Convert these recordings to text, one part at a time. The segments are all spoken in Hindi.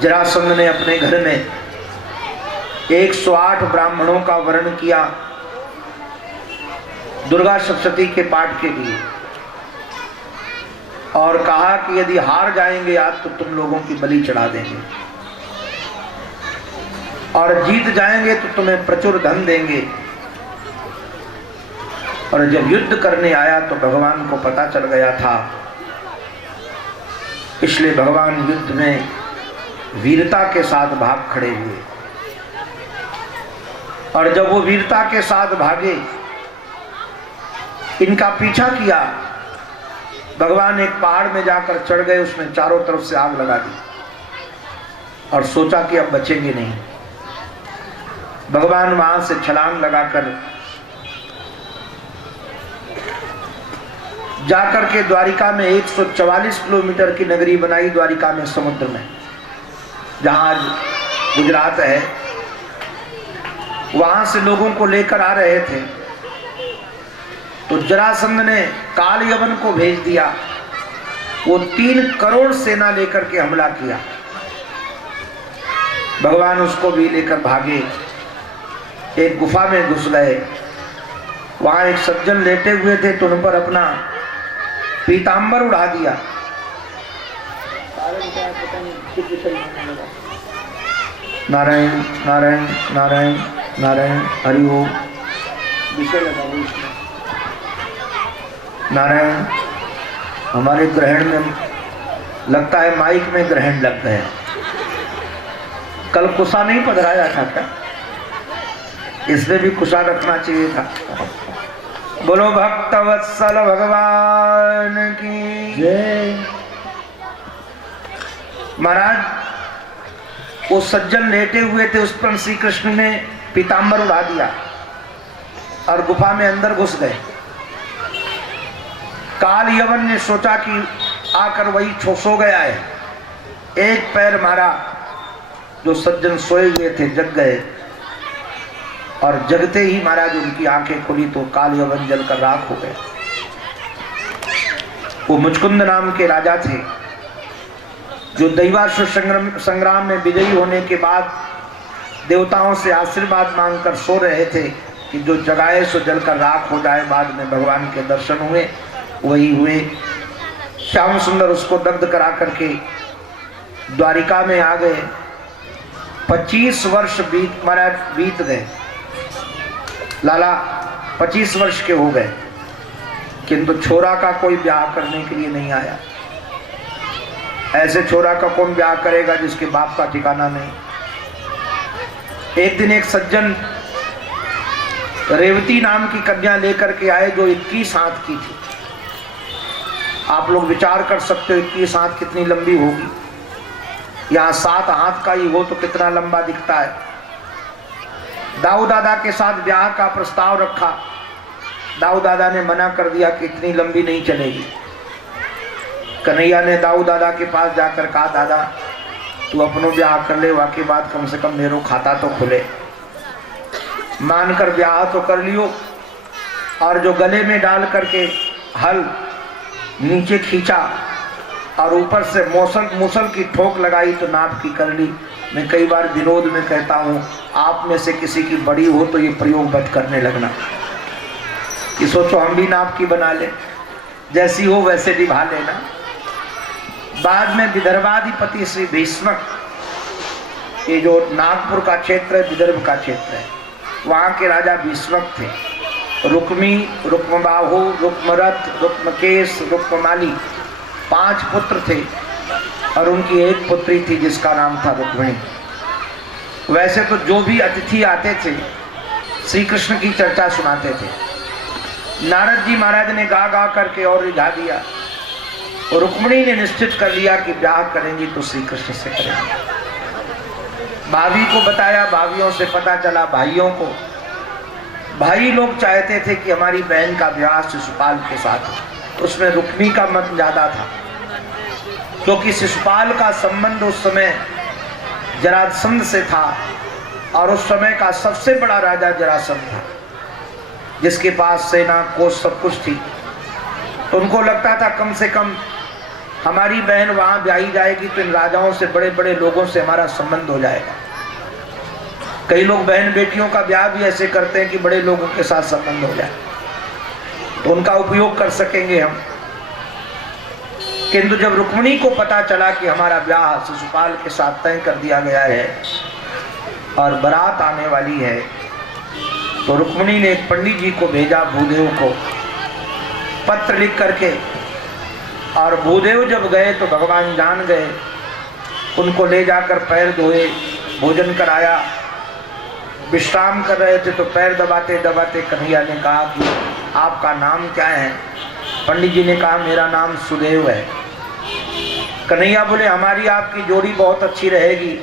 जरासंध ने अपने घर में 108 ब्राह्मणों का वर्ण किया दुर्गा सप्तशती के पाठ के लिए, और कहा कि यदि हार जाएंगे आज तो तुम लोगों की बलि चढ़ा देंगे, और जीत जाएंगे तो तुम्हें प्रचुर धन देंगे। और जब युद्ध करने आया तो भगवान को पता चल गया था, इसलिए भगवान युद्ध में वीरता के साथ भाग खड़े हुए। और जब वो वीरता के साथ भागे, इनका पीछा किया, भगवान एक पहाड़ में जाकर चढ़ गए, उसमें चारों तरफ से आग लगा दी और सोचा कि अब बचेंगे नहीं। भगवान वहां से छलांग लगाकर जाकर के द्वारिका में 144 किलोमीटर की नगरी बनाई, द्वारिका में समुद्र में, जहां आज गुजरात है। वहां से लोगों को लेकर आ रहे थे तो जरासंध ने काल यवन को भेज दिया। वो 3 करोड़ सेना लेकर के हमला किया। भगवान उसको भी लेकर भागे, एक गुफा में घुस गए। वहां एक सज्जन लेटे हुए थे तो उन पर अपना पीतांबर उड़ा दिया। नारायण नारायण नारायण नारायण, हरि ओम। नारायण, हमारे ग्रहण में लगता है माइक में ग्रहण लग गया। कल कुशा नहीं पधराया था क्या? इसमें भी कुशा रखना चाहिए था। बोलो भक्त वत्सल भगवान की जय। महाराज, वो सज्जन लेटे हुए थे, उस पर श्री कृष्ण ने पीतांबर उड़ा दिया और गुफा में अंदर घुस गए। काल यवन ने सोचा कि आकर वही सो गया है, एक पैर मारा, जो सज्जन सोए हुए थे जग गए, और जगते ही महाराज उनकी आंखें खुली तो काल यवन जलकर राख हो गए। वो मुचकुंद नाम के राजा थे, जो दैवासुर संग्राम में विजयी होने के बाद देवताओं से आशीर्वाद मांगकर सो रहे थे कि जो जगाए सो जलकर राख हो जाए। बाद में भगवान के दर्शन हुए, वही हुए। श्याम सुंदर उसको दग्ध करा करके द्वारिका में आ गए। 25 वर्ष बीत गए। लाला 25 वर्ष के हो गए, किंतु छोरा का कोई ब्याह करने के लिए नहीं आया। ऐसे छोरा का कौन ब्याह करेगा जिसके बाप का ठिकाना नहीं। एक दिन एक सज्जन रेवती नाम की कन्या लेकर के आए, जो 21 हाथ की थी। आप लोग विचार कर सकते हो 21 हाथ कितनी लंबी होगी। यहाँ 7 हाथ का ही हो तो कितना लंबा दिखता है। दाऊ दादा के साथ ब्याह का प्रस्ताव रखा। दाऊ दादा ने मना कर दिया कि इतनी लंबी नहीं चलेगी। कन्हैया ने दाऊ दादा के पास जाकर कहा, दादा तू अपनो ब्याह कर ले, वाकई बात कम से कम मेरो खाता तो खुले। मानकर ब्याह तो कर लियो, और जो गले में डाल करके हल नीचे खींचा और ऊपर से मूसल की ठोक लगाई तो नाप की कर ली। मैं कई बार विनोद में कहता हूँ, आप में से किसी की बड़ी हो तो ये प्रयोग मत करने लगना कि सोचो हम भी नाप की बना ले, जैसी हो वैसे निभा लेना। बाद में विदर्भाधिपति श्री भीष्मक, ये जो नागपुर का क्षेत्र है, विदर्भ का क्षेत्र है, वहाँ के राजा भीष्मक थे। रुक्मी, रुक्मबाहु, रुक्मरथ, रुक्मकेश, रुक्ममाली 5 पुत्र थे, और उनकी एक पुत्री थी जिसका नाम था रुक्मिणी। वैसे तो जो भी अतिथि आते थे श्री कृष्ण की चर्चा सुनाते थे। नारद जी महाराज ने गा गा करके और रिझा दिया। और रुक्मिणी ने निश्चित कर लिया कि ब्याह करेंगी तो श्री कृष्ण से करेंगे। भाभी को बताया, भाभियों से पता चला, भाइयों को। भाई लोग चाहते थे कि हमारी बहन का ब्याह शिशुपाल के साथ। उसमें रुक्मी का मत ज्यादा था, क्योंकि शिशुपाल का संबंध उस समय जरासंध से था, और उस समय का सबसे बड़ा राजा जरासंध था, जिसके पास सेना कोष सब कुछ थी। तो उनको लगता था कम से कम हमारी बहन वहां ब्याही जाएगी तो इन राजाओं से, बड़े बड़े लोगों से हमारा संबंध हो जाएगा। कई लोग बहन बेटियों का ब्याह भी ऐसे करते हैं कि बड़े लोगों के साथ संबंध हो जाए, तो उनका उपयोग कर सकेंगे हम। किंतु जब रुक्मिणी को पता चला कि हमारा ब्याह शिशुपाल के साथ तय कर दिया गया है और बारात आने वाली है, तो रुक्मिणी ने एक पंडित जी को भेजा, भूदेव को पत्र लिख करके। और भूदेव जब गए तो भगवान जान गए, उनको ले जाकर पैर धोए, भोजन कराया, विश्राम कर रहे थे तो पैर दबाते दबाते कन्हैया ने कहा कि आपका नाम क्या है? पंडित जी ने कहा मेरा नाम सुदेव है। कन्हैया बोले हमारी आपकी जोड़ी बहुत अच्छी रहेगी,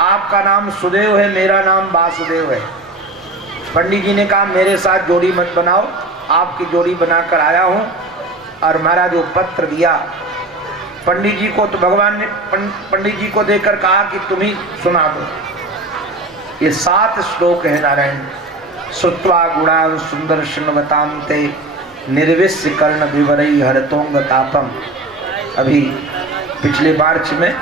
आपका नाम सुदेव है, मेरा नाम वासुदेव है। पंडित जी ने कहा मेरे साथ जोड़ी मत बनाओ, आपकी जोड़ी बनाकर आया हूँ। और महाराज जो पत्र दिया पंडित जी को, तो भगवान ने पंडित जी को देकर कहा कि तुम ही सुना दो। ये 7 श्लोक है नारायण। श्रुत्वा गुणा सुंदर शृण्वतान्ते निर्विश्य कर्ण विवरई हरतोंग तापम। अभी पिछले मार्च में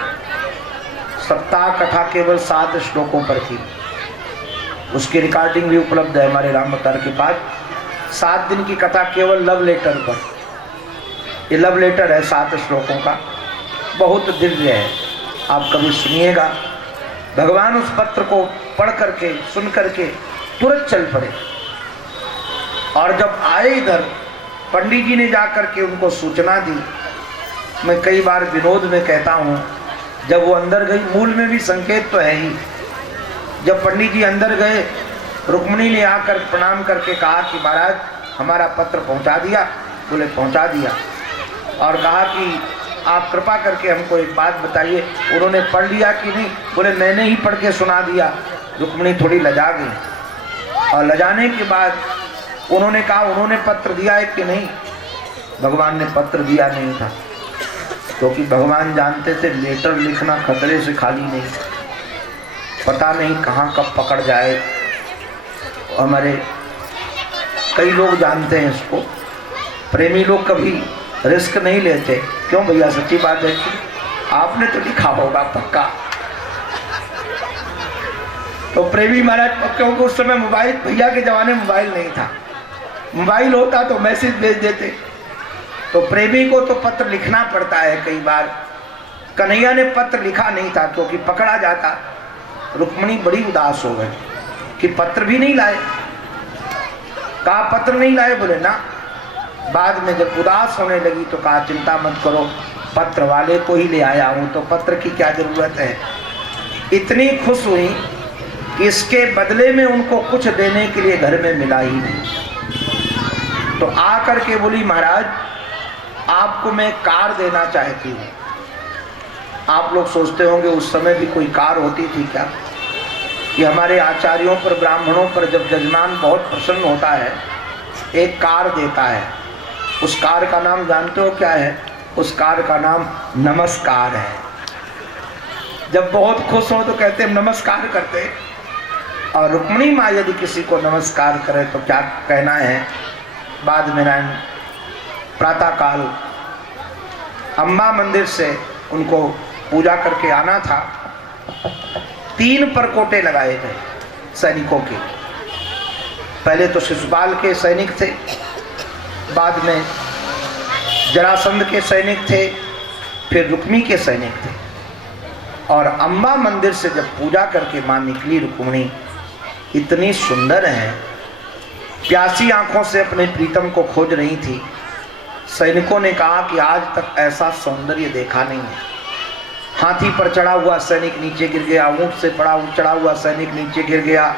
सप्ताह कथा केवल 7 श्लोकों पर थी, उसकी रिकॉर्डिंग भी उपलब्ध है हमारे राम अवतार के पास। 7 दिन की कथा केवल लव लेटर पर। ये लव लेटर है 7 श्लोकों का, बहुत दिव्य है, आप कभी सुनिएगा। भगवान उस पत्र को पढ़ करके, सुन करके तुरंत चल पड़े। और जब आए इधर, पंडित जी ने जाकर के उनको सूचना दी। मैं कई बार विनोद में कहता हूँ, जब वो अंदर गई, मूल में भी संकेत तो है ही। जब पंडित जी अंदर गए, रुक्मिणी ने आकर प्रणाम करके कहा कि महाराज हमारा पत्र पहुँचा दिया। बोले पहुँचा दिया। और कहा कि आप कृपा करके हमको एक बात बताइए, उन्होंने पढ़ लिया कि नहीं? बोले मैंने ही पढ़ के सुना दिया। रुक्मिणी थोड़ी लजा गई, और लजाने के बाद उन्होंने कहा उन्होंने पत्र दिया है कि नहीं? भगवान ने पत्र दिया नहीं था, क्योंकि भगवान जानते थे लेटर लिखना खतरे से खाली नहीं, पता नहीं कहाँ कब पकड़ जाए। हमारे कई लोग जानते हैं इसको, प्रेमी लोग कभी रिस्क नहीं लेते। क्यों भैया, सच्ची बात है कि आपने तो लिखा होगा पक्का। तो प्रेमी महाराज, क्योंकि उस समय मोबाइल, भैया के जमाने मोबाइल नहीं था, मोबाइल होता तो मैसेज भेज देते। तो प्रेमी को तो पत्र लिखना पड़ता है कई बार। कन्हैया ने पत्र लिखा नहीं था क्योंकि पकड़ा जाता। रुक्मिणी बड़ी उदास हो गई कि पत्र भी नहीं लाए। कहा पत्र नहीं लाए? बोले ना। बाद में जब उदास होने लगी तो कहा चिंता मत करो, पत्र वाले को ही ले आया हूँ, तो पत्र की क्या जरूरत है। इतनी खुश हुई कि इसके बदले में उनको कुछ देने के लिए घर में मिला ही नहीं। तो आकर के बोली महाराज आपको मैं कार देना चाहती हूँ। आप लोग सोचते होंगे उस समय भी कोई कार होती थी क्या? कि हमारे आचार्यों पर, ब्राह्मणों पर जब जजमान बहुत प्रसन्न होता है, एक कार देता है। उस कार का नाम जानते हो क्या है? उस कार का नाम नमस्कार है। जब बहुत खुश हो तो कहते हैं नमस्कार करते हैं। और रुक्मिणी माँ यदि किसी को नमस्कार करे तो क्या कहना है? बाद में प्रातःकाल अम्बा मंदिर से उनको पूजा करके आना था। 3 परकोटे लगाए गए सैनिकों के। पहले तो शिशुपाल के सैनिक थे, बाद में जरासंध के सैनिक थे, फिर रुक्मी के सैनिक थे। और अम्बा मंदिर से जब पूजा करके माँ निकली रुक्मिणी, इतनी सुंदर है, प्यासी आंखों से अपने प्रीतम को खोज रही थी। सैनिकों ने कहा कि आज तक ऐसा सौंदर्य देखा नहीं है। हाथी पर चढ़ा हुआ सैनिक नीचे गिर गया, ऊंट से चढ़ा हुआ सैनिक नीचे गिर गया।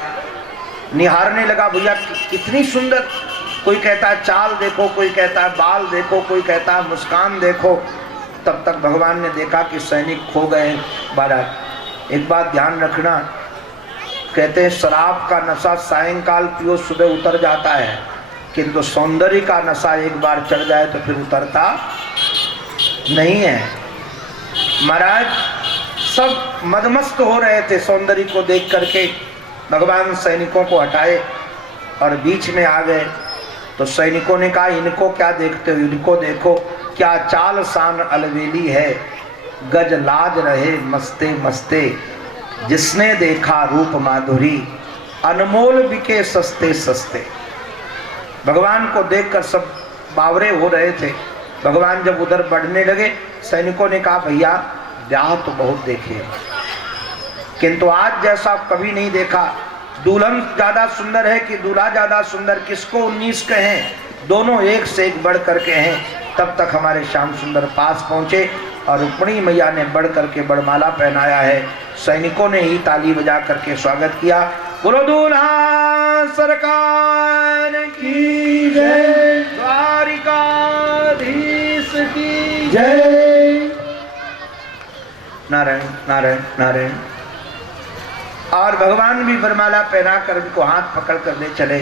निहारने लगा, भैया कितनी सुंदर। कोई कहता है चाल देखो, कोई कहता है बाल देखो, कोई कहता है मुस्कान देखो। तब तक भगवान ने देखा कि सैनिक खो गए। महाराज एक बात ध्यान रखना, कहते हैं शराब का नशा सायंकाल पियो सुबह उतर जाता है, किंतु सौंदर्य का नशा एक बार चढ़ जाए तो फिर उतरता नहीं है। महाराज सब मदमस्त हो रहे थे सौंदर्य को देख करके। भगवान सैनिकों को हटाए और बीच में आ गए। तो सैनिकों ने कहा इनको क्या देखते हो, इनको देखो। क्या चाल शान अलवेली है, गज लाज रहे मस्ते मस्ते, जिसने देखा रूप माधुरी, अनमोल बिके सस्ते सस्ते। भगवान को देखकर सब बावरे हो रहे थे। भगवान जब उधर बढ़ने लगे, सैनिकों ने कहा भैया ब्याह तो बहुत देखे, किंतु आज जैसा कभी नहीं देखा। दुल्हन ज्यादा सुंदर है कि दूल्हा ज्यादा सुंदर, किसको 19 कहें, दोनों एक से एक बढ़ करके हैं। तब तक हमारे श्याम सुंदर पास पहुंचे और रुक्मिणी मैया ने बढ़ करके बड़माला पहनाया है। सैनिकों ने ही ताली बजा करके स्वागत किया। बोलो दूल्हा सरकार की जय, द्वारिकाधीश की जय। नारायण नारायण नारायण। और भगवान भी बरमाला पहना कर उनको हाथ पकड़ कर ले चले।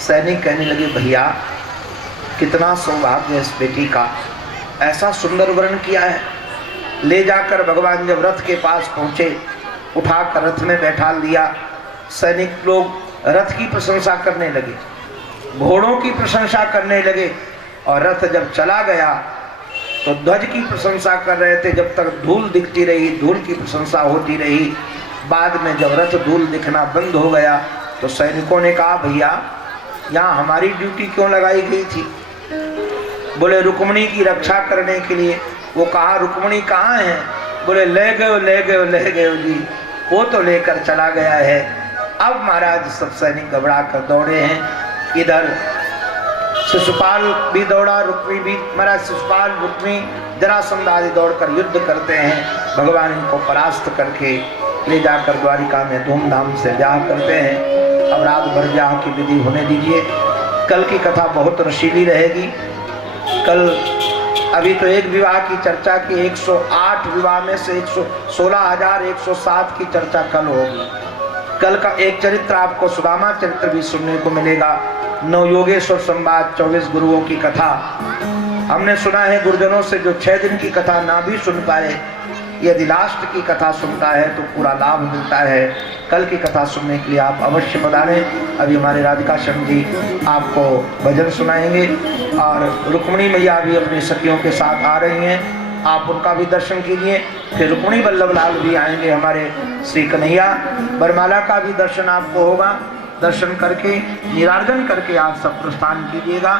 सैनिक कहने लगे भैया कितना सौभाग्य इस बेटी का, ऐसा सुंदर वर्ण किया है। ले जाकर भगवान जब रथ के पास पहुंचे, उठाकर रथ में बैठा लिया। सैनिक लोग रथ की प्रशंसा करने लगे, घोड़ों की प्रशंसा करने लगे, और रथ जब चला गया तो ध्वज की प्रशंसा कर रहे थे। जब तक धूल दिखती रही, धूल की प्रशंसा होती रही। बाद में जब रथ धूल दिखना बंद हो गया तो सैनिकों ने कहा भैया यहाँ हमारी ड्यूटी क्यों लगाई गई थी? बोले रुक्मिणी की रक्षा करने के लिए। वो कहा रुक्मिणी कहाँ है? बोले ले गए ले गए ले गए जी, वो तो लेकर चला गया है। अब महाराज सब सैनिक घबरा कर दौड़े हैं। इधर शिशुपाल भी दौड़ा, रुक्मी भी, महाराज शिशुपाल रुक्मी जरासंध आदि दौड़कर युद्ध करते हैं। भगवान इनको परास्त करके ले जाकर द्वारिका में धूमधाम से ब्याह करते हैं। अब रात भर ब्याह की विधि होने दीजिए। कल की कथा बहुत रसीली रहेगी। कल अभी तो एक विवाह की चर्चा की, 108 विवाह में से 16,107 की चर्चा कल होगी। कल का एक चरित्र आपको सुदामा चरित्र भी सुनने को मिलेगा। नवयोगेश्वर संवाद, 24 गुरुओं की कथा। हमने सुना है गुरुजनों से जो 6 दिन की कथा ना भी सुन पाए, यदि लास्ट की कथा सुनता है तो पूरा लाभ मिलता है। कल की कथा सुनने के लिए आप अवश्य पधारें। अभी हमारे राधिका शरण जी आपको भजन सुनाएंगे और रुक्मिणी मैया भी अपनी सखियों के साथ आ रही हैं, आप उनका भी दर्शन कीजिए। फिर रुक्मिणी वल्लभ लाल भी आएंगे हमारे श्री कन्हैया। बरमाला का भी दर्शन आपको होगा। दर्शन करके निरार्जन करके आप सब प्रस्थान कीजिएगा।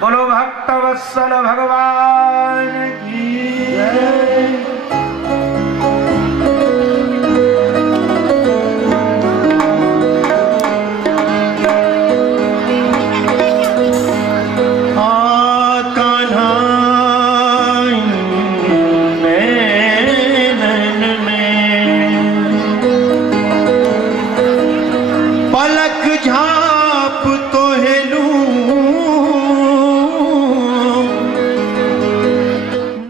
बोलो भक्त वत्सल भगवान की जय।